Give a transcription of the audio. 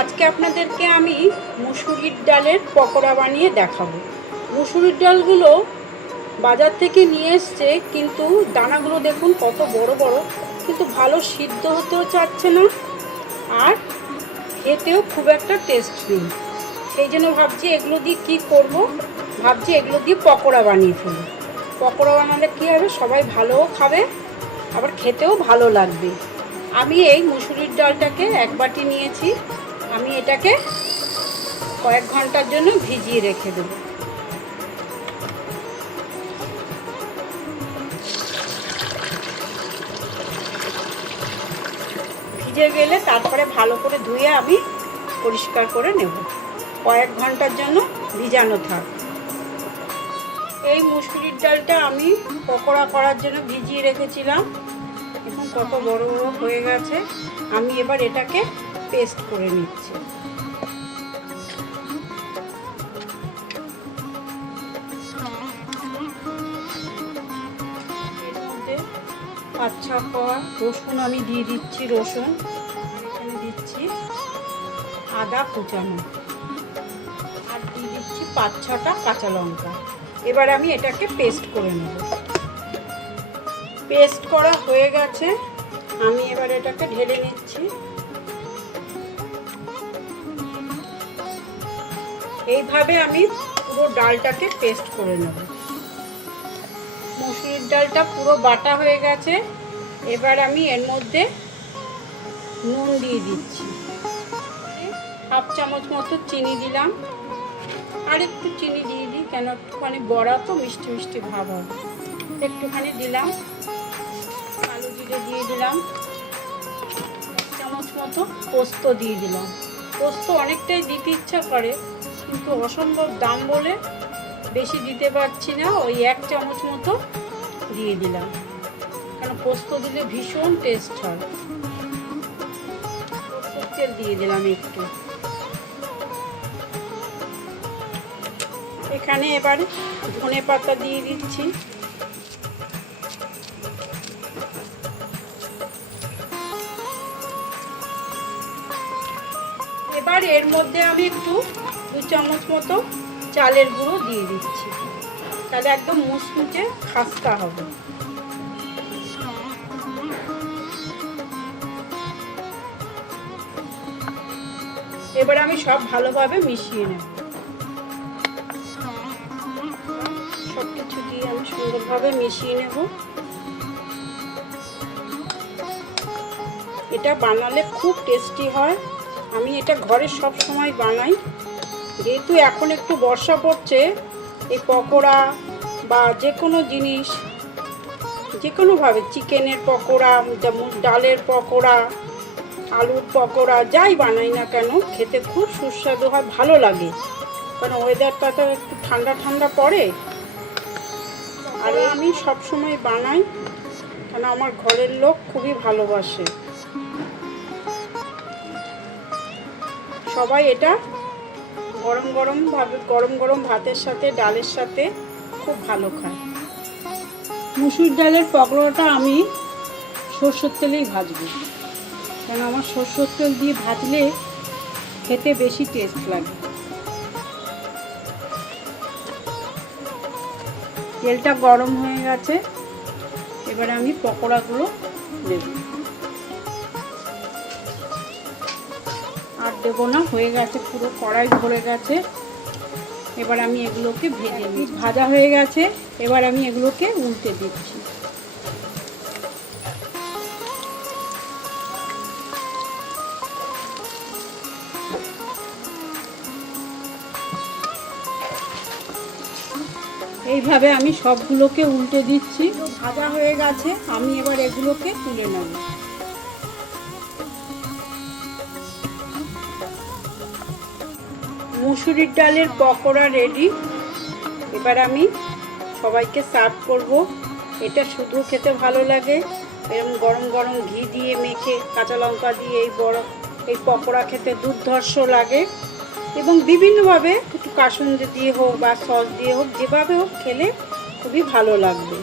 আপনাদেরকে আমি মুসুরির ডালের পকোড়া বানিয়ে দেখাবো। মুসুরির ডালগুলো বাজার থেকে নিয়ে এসছে, কিন্তু দানাগুলো দেখুন কত বড় বড়, কিন্তু ভালো সিদ্ধ হতেও চাচ্ছে না আর খেতেও খুব একটা টেস্ট নেই। সেই জন্য ভাবছি এগুলো দিয়ে কী করব? ভাবছি এগুলো দিয়ে পকোড়া বানিয়ে ফেলি। পকোড়া বানালে কী হবে? সবাই ভালোও খাবে, আবার খেতেও ভালো লাগবে। আমি এই মুসুরির ডালটাকে এক বাটি নিয়েছি। আমি এটাকে কয়েক ঘণ্টার জন্য ভিজিয়ে রেখে দেবো। ভিজে গেলে তারপরে ভালো করে ধুয়ে আমি পরিষ্কার করে নেব। কয়েক ঘণ্টার জন্য ভিজানো থাক। এই মুসুরির ডালটা আমি পকোড়া করার জন্য ভিজিয়ে রেখেছিলাম। এখন কত বড় বড় হয়ে গেছে। আমি এবার এটাকে পেস্ট করে নিচ্ছি। এর মধ্যে পাঁচ ছ রসুন আমি দিয়ে দিচ্ছি, রসুন। দিচ্ছি আদা কুচানো। আর দিয়ে দিচ্ছি পাঁচ ছটা কাঁচা লঙ্কা। এবার আমি এটাকে পেস্ট করে নেব। পেস্ট করা হয়ে গেছে। আমি এবার এটাকে ঢেলে নিচ্ছি। এইভাবে আমি পুরো ডালটাকে পেস্ট করে নেব। মুসুরির ডালটা পুরো বাটা হয়ে গেছে। এবার আমি এর মধ্যে নুন দিয়ে দিচ্ছি। হাফ চামচ মতো চিনি দিলাম। আর একটু চিনি দিয়ে দিই, কেন একটুখানি বড়া তো মিষ্টি মিষ্টি ভাব হবে একটুখানি দিলাম। আলু জিরে দিয়ে দিলাম। এক চামচ মতো পোস্ত দিয়ে দিলাম। পোস্ত অনেকটাই দিতে ইচ্ছা করে কিন্তু অসম্ভব দাম বলে বেশি দিতে পারছি না, ওই এক চামচ মতো দিয়ে দিলাম। কারণ পোস্ত দিলে ভীষণ টেস্ট হয়। তেল দিয়ে দিলাম একটু। এখানে এবার ধনে পাতা দিয়ে দিচ্ছি। এবার এর মধ্যে আমি একটু দু চামচ মতো চালের গুঁড়ো দিয়ে দিচ্ছি। তাহলে একদম মুচমুচে খাস্তা হবে। এবার আমি সব ভালোভাবে মিশিয়ে নেব। সব কিছু দিয়ে আমি সুন্দরভাবে মিশিয়ে নেব। এটা বানালে খুব টেস্টি হয়। আমি এটা ঘরে সব সময় বানাই। যেহেতু এখন একটু বর্ষা পড়ছে, এই পকোড়া বা যে কোনো জিনিস যে কোনোভাবে চিকেনের পকোড়া, যেমন ডালের পকোড়া, আলুর পকোড়া, যাই বানাই না কেন, খেতে খুব সুস্বাদু হয়, ভালো লাগে। কারণ ওয়েদারটা তো একটু ঠান্ডা ঠান্ডা পড়ে। আর আমি সব সময় বানাই, কারণ আমার ঘরের লোক খুবই ভালোবাসে। সবাই এটা গরম গরম ভাবে গরম গরম ভাতের সাথে, ডালের সাথে খুব ভালো খায়। মুসুর ডালের পকোড়াটা আমি সর্ষের তেলেই ভাজবো। কেন আমার সর্ষের তেল দিয়ে ভাজলে খেতে বেশি টেস্ট লাগে। তেলটা গরম হয়ে গেছে, এবারে আমি পকোড়াগুলো দেব। দেবো না, হয়ে গেছে, পুরো কড়াই ভরে গেছে। এবার আমি এগুলোকে ভেজে নিই ভাজা হয়ে গেছে, এবার আমি এগুলোকে উল্টে দিচ্ছি। এইভাবে আমি সবগুলোকে উল্টে দিচ্ছি। ভাজা হয়ে গেছে, আমি এবার এগুলোকে তুলে নেব। মুসুরির ডালের পকোড়া রেডি এবার আমি সবাইকে সার্ভ করব। এটা শুধু খেতে ভালো লাগে। এরকম গরম গরম ঘি দিয়ে মেখে, কাঁচা লঙ্কা দিয়ে এই বড়, এই পকোড়া খেতে দুর্ধর্ষ লাগে। এবং বিভিন্নভাবে একটু কাসুন্দি দিয়ে হোক বা সস দিয়ে হোক, যেভাবে হোক খেলে খুবই ভালো লাগবে।